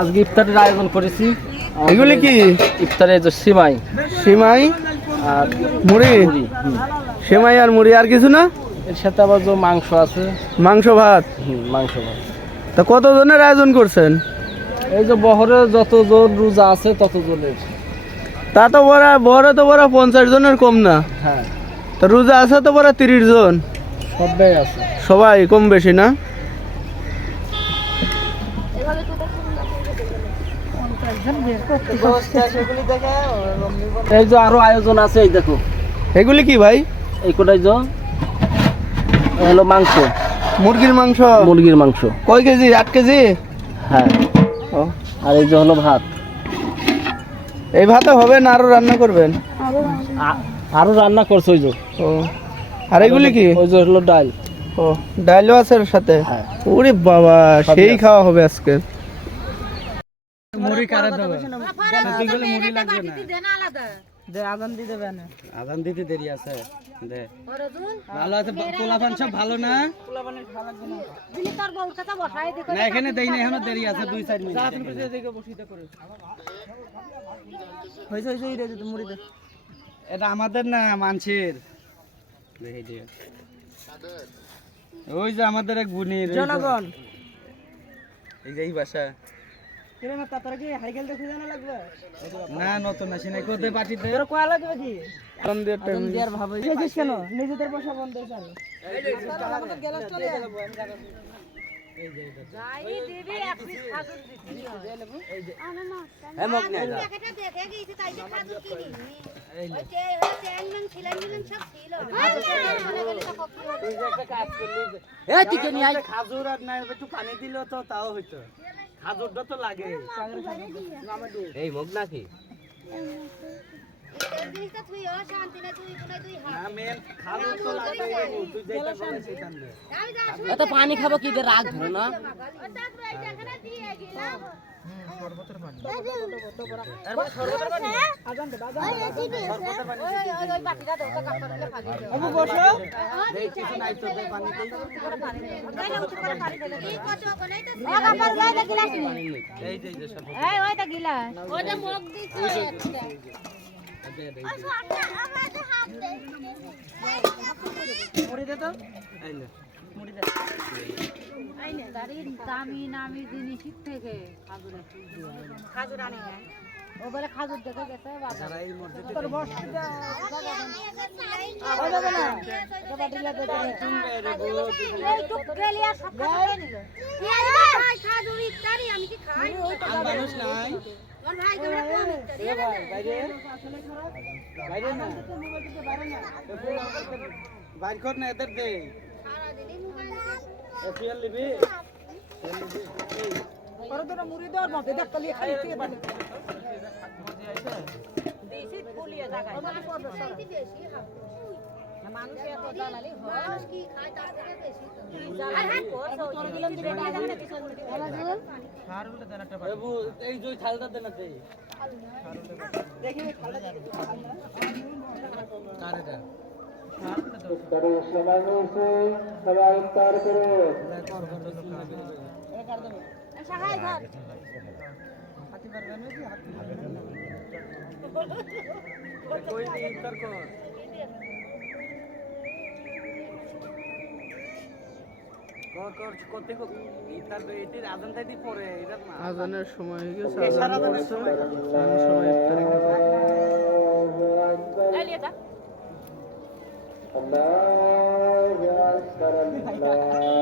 আজকে ইফতারের আয়োজন করেছি। এগুলি কি? ইফতারে যে সিমাই সিমাই আর মুড়ি। সিমাই আর মুড়ি, আর কিছু না? এর সাথে আবার যে মাংস আছে, মাংস ভাত। মাংস ভাত। তা কতজনের আয়োজন করছেন? এই যে বহরে যতজন রোজা আছে ততজনের। তা তো বড় তো বড় 50 জনের কম না। হ্যাঁ, তা রোজা আছে তো বড় 30 জন। সবাই আছে, সবাই কম বেশি না? এই যে আরো আয়োজন আছে, এই দেখো এগুলি কি ভাই? এই কোটাই যে হলো মাংস, মুরগির মাংস। মুরগির মাংস। কয় কেজি? 8 কেজি। হ্যাঁ, ও, আর এই যে হলো ভাত। এই ভাতে হবে না আরো রান্না করবেন? আরো রান্না করছে ওই যে। ও, আর এগুলি কি? ওই যে হলো ডাল। ও, ডালও আছে এর সাথে। হ্যাঁ। ওরে বাবা, সবই সেই আছে। খাওয়া হবে আজকে। মুড়ি কারে দেবে? মুড়ি লাগবে না আলাদা দে, আজান দিতে দেবে না। আজান দিতে দেরি আছে। দে, ভালো আছে। পোলাপান সব ভালো না? যিনি তোর বউর কথা বসাই দেখো না, এখানে দেই না, এখনো দেরি আছে 2-4 মিনিট। এটা আমাদের না, মানছির। দেখি দিয়ে। ওই যে আমাদের এক বুনির জনগণ। এই যে এই বাসা। না, নতুন আসি নাই। কোথায় পাঠিতে? নিজেদের পয়সা বন্ধ যাই দেবি এক পিস খাজুর দিছি আনা না প্যাকেটটা দেখে গেছি তাই যে খাজুর কিনি ওই চ্যাংম্যাং ছিলেন সব ছিল এই টিকে নিয়ে আই। খাজুর আর না একটু পানি দিলেও তো তাও হইতো। খাজুরটা তো লাগে। এই মগ নাকি? জিনিসটা তুই ও শান্তি না তুই কোনায় তুই হাত না মেন খাজুর তো লাগে। তুই যেটা বলে সেটা নে। আমি যা এত পানি খাবো কি রে, রাগ ধরো না। ওটা ভাই এখানে দিয়ে গেলাম শরবতের পানি। ওই বাটিটা দাও তো কাপড় দিলে ফাগি দাও আবু বসো। দেই কিছু নাই তো, দে পানি দেই। গাইলা উঠে করে পানি দিলে কি কত কোনায় তো ও কাপড় গায় দে গিলাস এই যে শরবত। এই ওইটা গিলাস ওটা মগ দিছে দে দে। আমাদের হাত দে মুড়ি দে তো। এই নে। মুড়ি দে। আইনে দামি নামি জিনিস থেকে খাজুর আনি না ও বলে খাজুর দেখে গেছে বাবা যারা এই মসজিদে তোর বস না এই টুক গেলিয়া সব খাজুর নিল ভাই খাজুর ইফতারি আমি কি খাই মানুষ নাই। ওর ভাই তোমরা কম ইফতারি এ ভাই বাইরে। বাইরে না। বাইর কর না, এদের দে। সারা দিনই মোবাইল এ ফিয়াল লিবি। পরে তো মুড়ি দেওয়ার মধ্যে দেখ তালি খাই থেকে পানি। বেশি ফুলিয়ে জায়গা বেশি হাফ মানুষ এত জানালি হয় মানুষ কি খায় তার থেকে বেশি তো আর হ্যাঁ তোর দিলাম দিলে না জানে হারুলে দেনাটা পাই। বাবু এই জয় থালটা দেনা দে। দেখি থালটা দে। কারে দে। ইফতারের সময় হয়েছে, সবাই ইফতার করো। সহায় ঘর হাতি পারবে নাকি? কই দি ইফতার কর। করতে ইফতার এটির আজান তাই দি পরে এটা না। আজানের সময় হয়ে গেছে। এই সারা আজান দিনের পড়ছে। সময়। আজানের সময় ইফতারি খাবো। এই লিয়ে যা আল্লাহু আকবার, আল্লাহু আকবার।